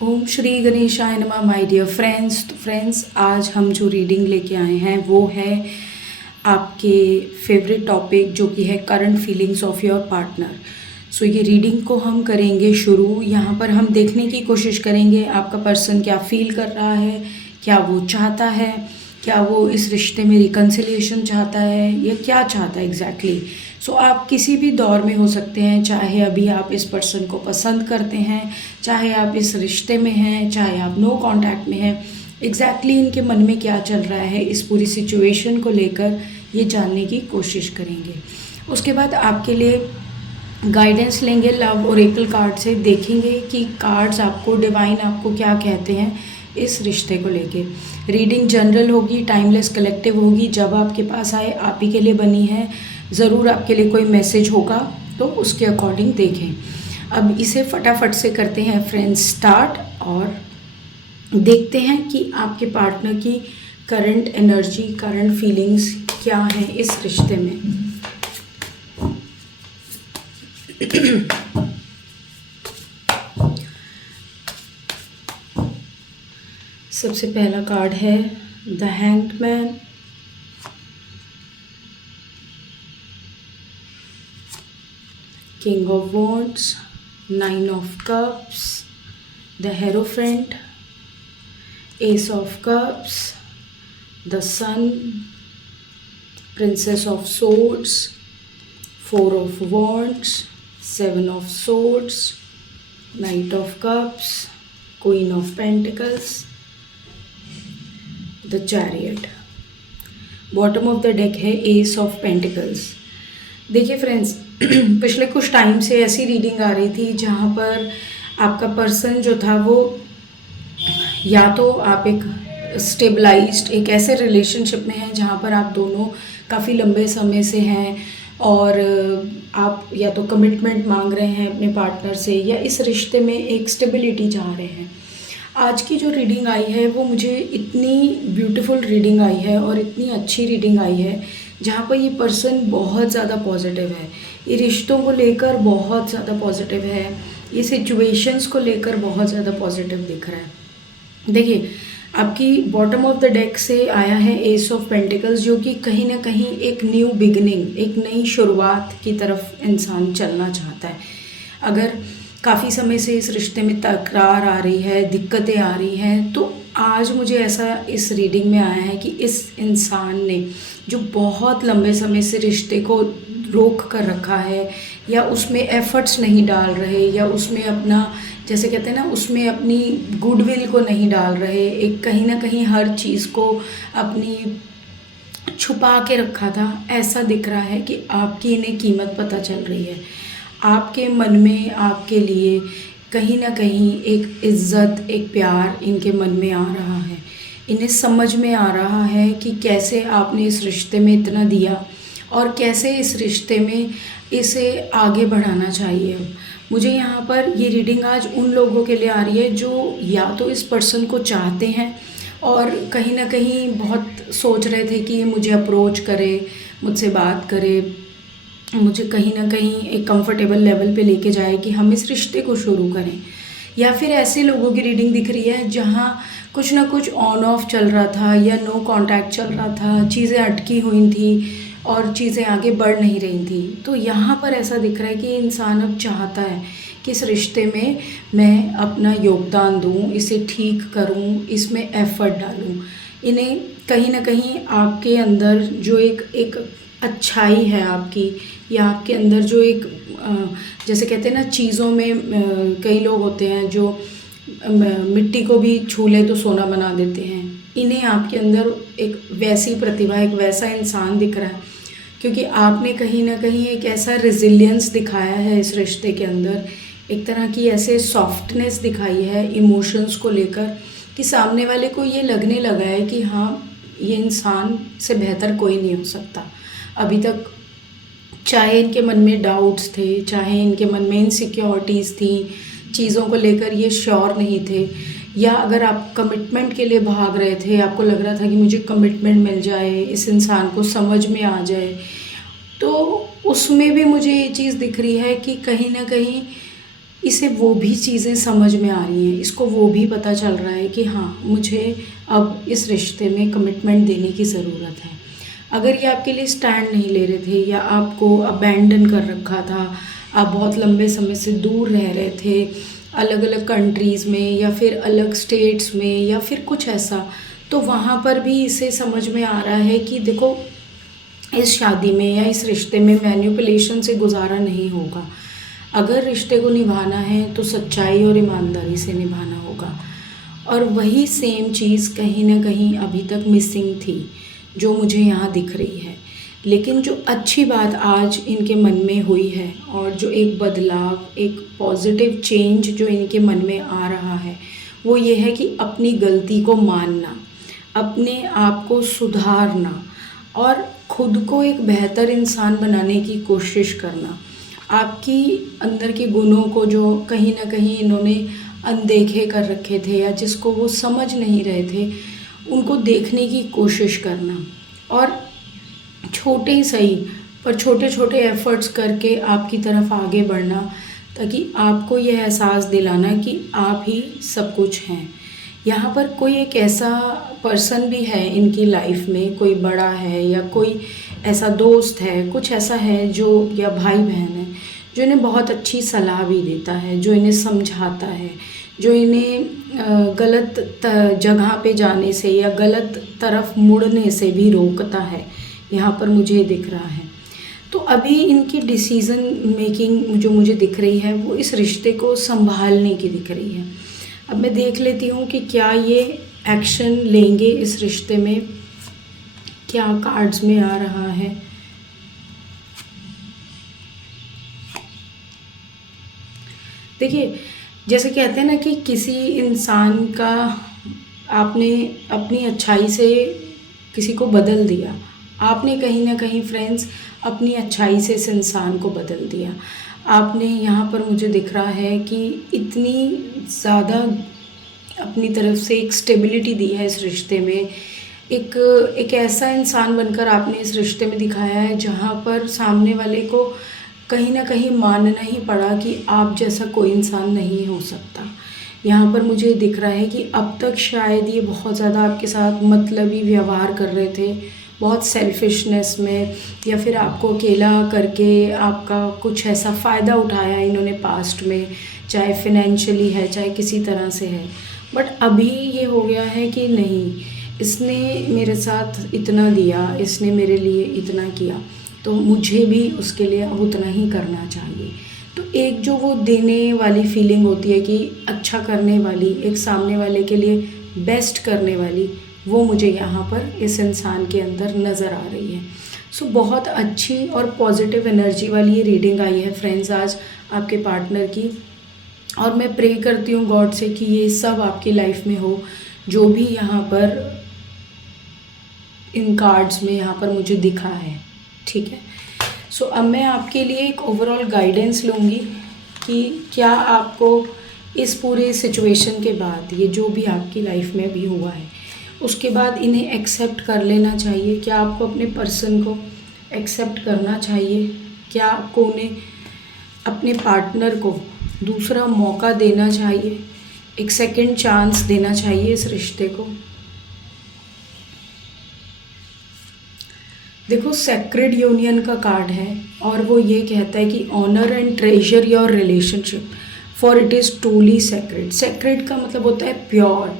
ओम श्री गणेशाय नमः। My dear friends, तो फ्रेंड्स आज हम जो रीडिंग लेके आए हैं वो है आपके फेवरेट टॉपिक जो कि है current feelings of your partner. So ये रीडिंग को हम करेंगे शुरू। यहाँ पर हम देखने की कोशिश करेंगे आपका पर्सन क्या फील कर रहा है, क्या वो चाहता है, क्या वो इस रिश्ते में रिकन्सिलिएशन चाहता है या क्या चाहता है एग्जैक्टली। सो आप किसी भी दौर में हो सकते हैं, चाहे अभी आप इस पर्सन को पसंद करते हैं, चाहे आप इस रिश्ते में हैं, चाहे आप नो कांटेक्ट में हैं। एग्जैक्टली इनके मन में क्या चल रहा है इस पूरी सिचुएशन को लेकर ये जानने की कोशिश करेंगे। उसके बाद आपके लिए गाइडेंस लेंगे लव ओरेकल कार्ड से, देखेंगे कि कार्ड्स आपको, डिवाइन आपको क्या कहते हैं इस रिश्ते को लेके। रीडिंग जनरल होगी, टाइमलेस कलेक्टिव होगी। जब आपके पास आए आप ही के लिए बनी है, ज़रूर आपके लिए कोई मैसेज होगा, तो उसके अकॉर्डिंग देखें। अब इसे फटाफट से करते हैं फ्रेंड्स स्टार्ट और देखते हैं कि आपके पार्टनर की करंट एनर्जी, करंट फीलिंग्स क्या हैं इस रिश्ते में। सबसे पहला कार्ड है the hanged man, king of wands, nine of cups, the hierophant, ace of cups, the sun, princess of swords, four of wands, seven of swords, knight of cups, queen of pentacles, the chariot. Bottom of the deck है ace of pentacles. देखिए friends, पिछले कुछ time से ऐसी reading आ रही थी जहाँ पर आपका पर्सन जो था वो, या तो आप एक स्टेबलाइज्ड एक ऐसे रिलेशनशिप में हैं जहाँ पर आप दोनों काफ़ी लंबे समय से हैं और आप या तो कमिटमेंट मांग रहे हैं अपने पार्टनर से या इस रिश्ते में एक स्टेबिलिटी चाह रहे हैं। आज की जो रीडिंग आई है वो मुझे इतनी ब्यूटीफुल रीडिंग आई है और इतनी अच्छी रीडिंग आई है जहाँ पर ये पर्सन बहुत ज़्यादा पॉजिटिव है, ये रिश्तों को लेकर बहुत ज़्यादा पॉजिटिव है, ये सिचुएशंस को लेकर बहुत ज़्यादा पॉजिटिव दिख रहा है। देखिए आपकी बॉटम ऑफ द डेक से आया है एस ऑफ पेंटिकल्स, जो कि कहीं ना कहीं एक न्यू बिगनिंग, एक नई शुरुआत की तरफ इंसान चलना चाहता है। अगर काफ़ी समय से इस रिश्ते में तकरार आ रही है, दिक्कतें आ रही हैं, तो आज मुझे ऐसा इस रीडिंग में आया है कि इस इंसान ने जो बहुत लंबे समय से रिश्ते को रोक कर रखा है या उसमें एफर्ट्स नहीं डाल रहे या उसमें अपना, जैसे कहते हैं ना, उसमें अपनी गुडविल को नहीं डाल रहे, एक कहीं ना कहीं हर चीज़ को अपनी छुपा के रखा था, ऐसा दिख रहा है कि आपकी इन्हें कीमत पता चल रही है। आपके मन में आपके लिए कहीं ना कहीं एक इज़्ज़त, एक प्यार इनके मन में आ रहा है। इन्हें समझ में आ रहा है कि कैसे आपने इस रिश्ते में इतना दिया और कैसे इस रिश्ते में इसे आगे बढ़ाना चाहिए। मुझे यहाँ पर ये रीडिंग आज उन लोगों के लिए आ रही है जो या तो इस पर्सन को चाहते हैं और कहीं ना कहीं बहुत सोच रहे थे कि ये मुझे अप्रोच करे, मुझसे बात करे, मुझे कहीं ना कहीं एक कंफर्टेबल लेवल पे लेके जाए कि हम इस रिश्ते को शुरू करें। या फिर ऐसे लोगों की रीडिंग दिख रही है जहाँ कुछ ना कुछ ऑन ऑफ चल रहा था या नो कांटेक्ट चल रहा था, चीज़ें अटकी हुई थी और चीज़ें आगे बढ़ नहीं रही थी। तो यहाँ पर ऐसा दिख रहा है कि इंसान अब चाहता है कि इस रिश्ते में मैं अपना योगदान दूँ, इसे ठीक करूँ, इसमें एफ़र्ट डालूँ। इन्हें कहीं ना कहीं आपके अंदर जो एक अच्छाई है आपकी, या आपके अंदर जो एक जैसे कहते हैं ना, चीज़ों में कई लोग होते हैं जो मिट्टी को भी छू ले तो सोना बना देते हैं, इन्हें आपके अंदर एक वैसी प्रतिभा, एक वैसा इंसान दिख रहा है, क्योंकि आपने कहीं ना कहीं एक ऐसा रेजिलियंस दिखाया है इस रिश्ते के अंदर, एक तरह की ऐसे सॉफ्टनेस दिखाई है इमोशंस को लेकर कि सामने वाले को ये लगने लगा है कि हाँ, ये इंसान से बेहतर कोई नहीं हो सकता। अभी तक चाहे इनके मन में डाउट्स थे, चाहे इनके मन में इनसिक्योरिटीज़ थी, चीज़ों को लेकर ये श्योर नहीं थे, या अगर आप कमिटमेंट के लिए भाग रहे थे, आपको लग रहा था कि मुझे कमिटमेंट मिल जाए, इस इंसान को समझ में आ जाए, तो उसमें भी मुझे ये चीज़ दिख रही है कि कहीं ना कहीं इसे वो भी चीज़ें समझ में आ रही हैं, इसको वो भी पता चल रहा है कि हाँ, मुझे अब इस रिश्ते में कमिटमेंट देने की ज़रूरत है। अगर ये आपके लिए स्टैंड नहीं ले रहे थे या आपको अबैंडन कर रखा था, आप बहुत लंबे समय से दूर रह रहे थे, अलग अलग कंट्रीज़ में या फिर अलग स्टेट्स में या फिर कुछ ऐसा, तो वहाँ पर भी इसे समझ में आ रहा है कि देखो, इस शादी में या इस रिश्ते में मैनिपुलेशन से गुजारा नहीं होगा। अगर रिश्ते को निभाना है तो सच्चाई और ईमानदारी से निभाना होगा। और वही सेम चीज़ कहीं न कहीं अभी तक मिसिंग थी, जो मुझे यहाँ दिख रही है। लेकिन जो अच्छी बात आज इनके मन में हुई है और जो एक बदलाव, एक पॉज़िटिव चेंज जो इनके मन में आ रहा है, वो ये है कि अपनी गलती को मानना, अपने आप को सुधारना और खुद को एक बेहतर इंसान बनाने की कोशिश करना। आपकी अंदर के गुणों को जो कहीं न कहीं इन्होंने अनदेखे कर रखे थे या जिसको वो समझ नहीं रहे थे, उनको देखने की कोशिश करना और छोटे ही सही पर छोटे-छोटे एफ़र्ट्स करके आपकी तरफ आगे बढ़ना, ताकि आपको ये एहसास दिलाना कि आप ही सब कुछ हैं। यहाँ पर कोई एक ऐसा पर्सन भी है इनकी लाइफ़ में, कोई बड़ा है या कोई ऐसा दोस्त है, कुछ ऐसा है जो, या भाई-बहन है, जो इन्हें बहुत अच्छी सलाह भी देता है, जो इन्हें समझाता है, जो इन्हें गलत जगह पे जाने से या गलत तरफ मुड़ने से भी रोकता है। यहाँ पर मुझे ये दिख रहा है। तो अभी इनकी डिसीज़न मेकिंग जो मुझे दिख रही है, वो इस रिश्ते को संभालने की दिख रही है। अब मैं देख लेती हूँ कि क्या ये एक्शन लेंगे इस रिश्ते में, क्या कार्ड्स में आ रहा है। देखिए, जैसे कहते हैं ना कि किसी इंसान का आपने अपनी अच्छाई से किसी को बदल दिया, आपने कहीं न कहीं फ्रेंड्स अपनी अच्छाई से इस इंसान को बदल दिया। आपने यहाँ पर मुझे दिख रहा है कि इतनी ज़्यादा अपनी तरफ से एक स्टेबिलिटी दी है इस रिश्ते में। एक एक ऐसा इंसान बनकर आपने इस रिश्ते में दिखाया है जहाँ पर सामने वाले को कहीं न कहीं मानना ही पड़ा कि आप जैसा कोई इंसान नहीं हो सकता। यहाँ पर मुझे दिख रहा है कि अब तक शायद ये बहुत ज़्यादा आपके साथ मतलबी व्यवहार कर रहे थे, बहुत सेल्फिशनेस में, या फिर आपको अकेला करके आपका कुछ ऐसा फ़ायदा उठाया इन्होंने पास्ट में, चाहे फ़ाइनेंशियली है, चाहे किसी तरह से है। बट अभी ये हो गया है कि नहीं, इसने मेरे साथ इतना दिया, इसने मेरे लिए इतना किया, तो मुझे भी उसके लिए अब उतना ही करना चाहिए। तो एक जो वो देने वाली फीलिंग होती है कि अच्छा करने वाली, एक सामने वाले के लिए बेस्ट करने वाली, वो मुझे यहाँ पर इस इंसान के अंदर नज़र आ रही है। सो बहुत अच्छी और पॉजिटिव एनर्जी वाली ये रीडिंग आई है फ्रेंड्स आज आपके पार्टनर की। और मैं प्रे करती हूँ गॉड से कि ये सब आपकी लाइफ में हो, जो भी यहाँ पर इन कार्ड्स में यहाँ पर मुझे दिखा है। ठीक है, सो अब मैं आपके लिए एक ओवरऑल गाइडेंस लूँगी कि क्या आपको इस पूरे सिचुएशन के बाद, ये जो भी आपकी लाइफ में भी हुआ है, उसके बाद इन्हें एक्सेप्ट कर लेना चाहिए। क्या आपको अपने पर्सन को एक्सेप्ट करना चाहिए? क्या आपको उन्हें, अपने पार्टनर को दूसरा मौका देना चाहिए, एक सेकंड चांस देना चाहिए इस रिश्ते को? देखो, सेक्रेड यूनियन का कार्ड है और वो ये कहता है कि honour and treasure your relationship for it is truly sacred. Sacred का मतलब होता है प्योर,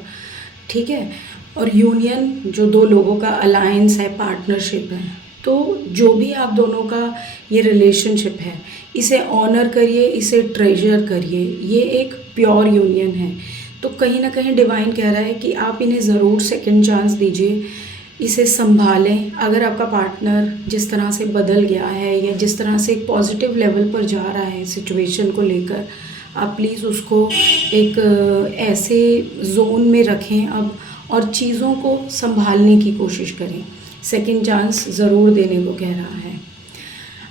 ठीक है, और यूनियन जो दो लोगों का अलायंस है, पार्टनरशिप है। तो जो भी आप दोनों का ये रिलेशनशिप है, इसे ऑनर करिए, इसे ट्रेजर करिए। ये एक प्योर यूनियन है। तो कहीं ना कहीं डिवाइन कह रहा है कि आप इन्हें ज़रूर सेकंड चांस दीजिए, इसे संभालें। अगर आपका पार्टनर जिस तरह से बदल गया है या जिस तरह से एक पॉजिटिव लेवल पर जा रहा है सिचुएशन को लेकर, आप प्लीज़ उसको एक ऐसे जोन में रखें अब, और चीज़ों को संभालने की कोशिश करें। सेकंड चांस ज़रूर देने को कह रहा है।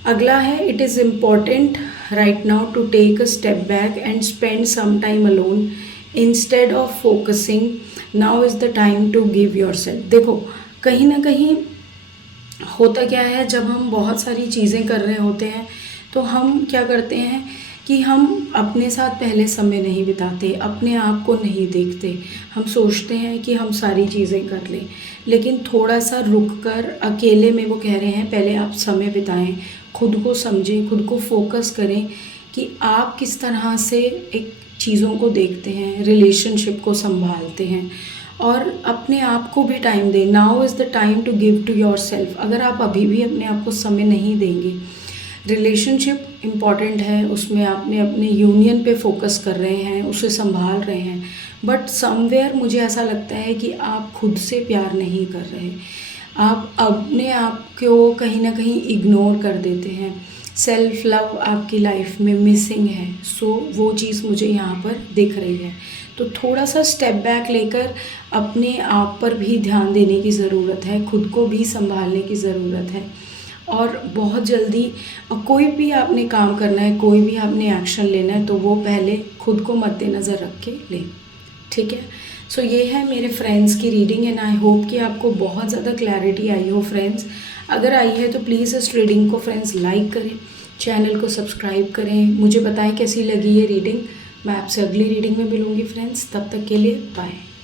अगला है, it is important right now to take a step back and spend some time alone instead of focusing. Now is the time to give yourself. देखो, कहीं ना कहीं होता क्या है, जब हम बहुत सारी चीज़ें कर रहे होते हैं तो हम क्या करते हैं कि हम अपने साथ पहले समय नहीं बिताते, अपने आप को नहीं देखते। हम सोचते हैं कि हम सारी चीज़ें कर लें, लेकिन थोड़ा-सा रुक कर अकेले में वो कह रहे हैं पहले आप समय बिताएँ, खुद को समझें, खुद को फ़ोकस करें कि आप किस तरह से एक चीज़ों को देखते हैं, रिलेशनशिप को सँभालते हैं और अपने आप को भी टाइम दें। Now is the time to give to yourself. अगर आप अभी भी अपने आप को समय नहीं देंगे, रिलेशनशिप इम्पॉर्टेंट है, उसमें आपने अपने यूनियन पे फोकस कर रहे हैं, उसे संभाल रहे हैं, बट समवेयर मुझे ऐसा लगता है कि आप खुद से प्यार नहीं कर रहे। आप अपने आप को कहीं ना कहीं इग्नोर कर देते हैं। सेल्फ लव आपकी लाइफ में मिसिंग है। सो वो चीज़ मुझे यहाँ पर दिख रही है। तो थोड़ा सा स्टेप बैक लेकर अपने आप पर भी ध्यान देने की ज़रूरत है, खुद को भी संभालने की ज़रूरत है। और बहुत जल्दी कोई भी आपने काम करना है, कोई भी आपने एक्शन लेना है, तो वो पहले खुद को मद्देनज़र रख के लें। ठीक है। सो ये है मेरे फ्रेंड्स की रीडिंग एंड आई होप कि आपको बहुत ज़्यादा क्लैरिटी आई हो फ्रेंड्स। अगर आई है तो प्लीज़ इस रीडिंग को फ्रेंड्स लाइक करें, चैनल को सब्सक्राइब करें, मुझे बताएं कैसी लगी ये रीडिंग। मैं आपसे अगली रीडिंग में मिलूँगी फ्रेंड्स, तब तक के लिए बाय।